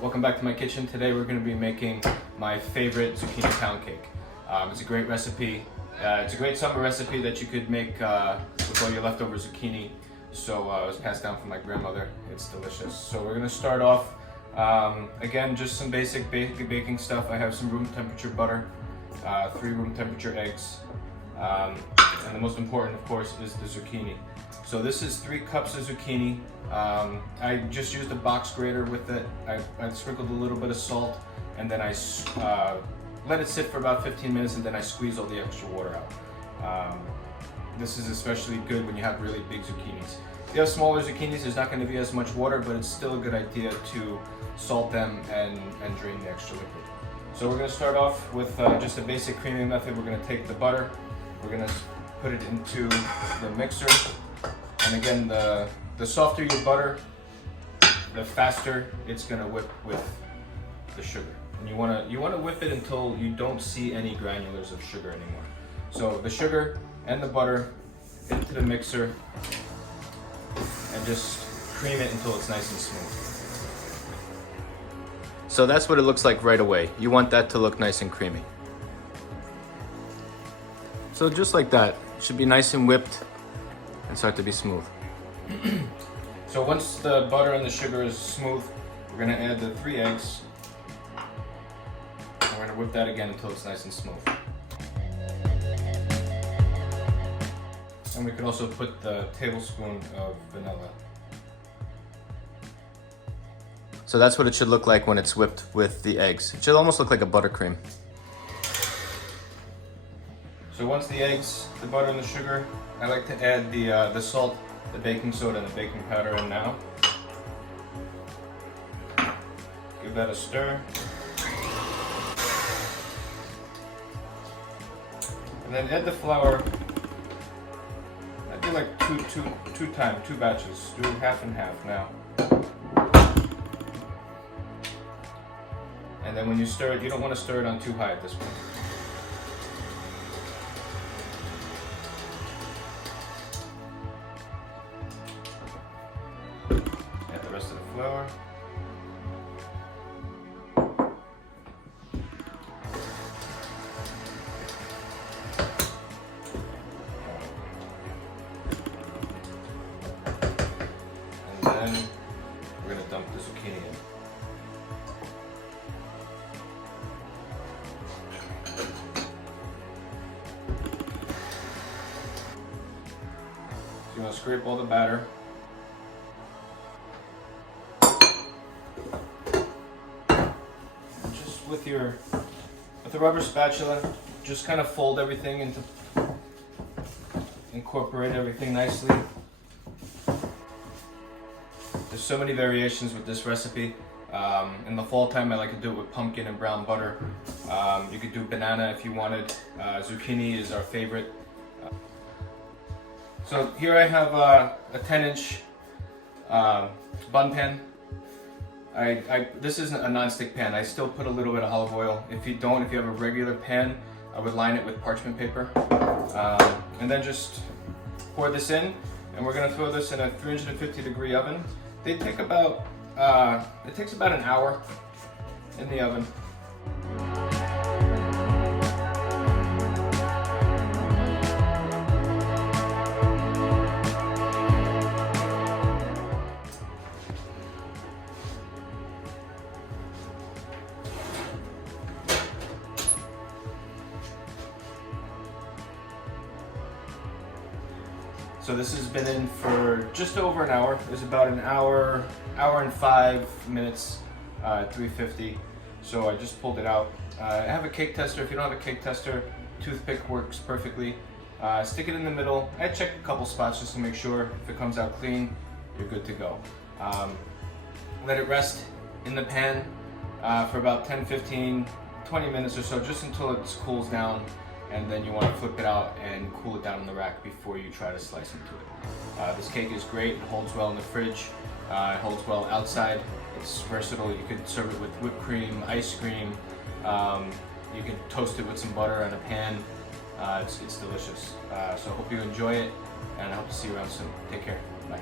welcome back to my kitchen. Today we're going to be making my favorite zucchini pound cake. It's a great recipe. It's a great summer recipe that you could make with all your leftover zucchini. So it was passed down from my grandmother. It's delicious. So we're going to start off, again, just some basic baking stuff. I have some room temperature butter, 3 room temperature eggs, and the most important, of course, is the zucchini. So this is 3 cups of zucchini. I just used a box grater with it. I sprinkled a little bit of salt, and then I let it sit for about 15 minutes, and then I squeeze all the extra water out. This is especially good when you have really big zucchinis. If you have smaller zucchinis, there's not going to be as much water, but it's still a good idea to salt them and drain the extra liquid. So we're going to start off with just a basic creaming method. We're going to take the butter, we're going to put it into the mixer, and again, the softer your butter, the faster it's going to whip with the sugar. And you want to whip it until you don't see any granulars of sugar anymore. So the sugar and the butter into the mixer and just cream it until it's nice and smooth. So that's what it looks like right away. You want that to look nice and creamy. So just like that, it should be nice and whipped and start to be smooth. So once the butter and the sugar is smooth, we're going to add the 3 eggs. And we're going to whip that again until it's nice and smooth. And we can also put the tablespoon of vanilla. So that's what it should look like when it's whipped with the eggs. It should almost look like a buttercream. So once the eggs, the butter and the sugar, I like to add the salt, the baking soda, and the baking powder in now. Give that a stir. And then add the flour. I do like two batches. Do half and half now. And then when you stir it, you don't want to stir it on too high at this point. Add the rest of the flour. And then we're going to dump the zucchini in. So you want to scrape all the batter. And just with the rubber spatula, just kind of fold everything into, incorporate everything nicely. There's so many variations with this recipe. In the fall time, I like to do it with pumpkin and brown butter. You could do banana if you wanted. Zucchini is our favorite. So here I have a 10-inch bun pan. This isn't a non-stick pan. I still put a little bit of olive oil. If you have a regular pan, I would line it with parchment paper. And then just pour this in, and we're gonna throw this in a 350-degree oven. It takes about an hour in the oven. So this has been in for just over an hour. It was about an hour and 5 minutes, 350. So I just pulled it out. I have a cake tester. If you don't have a cake tester, toothpick works perfectly. Stick it in the middle. I check a couple spots just to make sure if it comes out clean, you're good to go. Let it rest in the pan for about 10, 15, 20 minutes or so, just until it cools down. And then you want to flip it out and cool it down in the rack before you try to slice into it. This cake is great. It holds well in the fridge. It holds well outside. It's versatile. You could serve it with whipped cream, ice cream. You can toast it with some butter on a pan. It's delicious. So I hope you enjoy it, and I hope to see you around soon. Take care. Bye.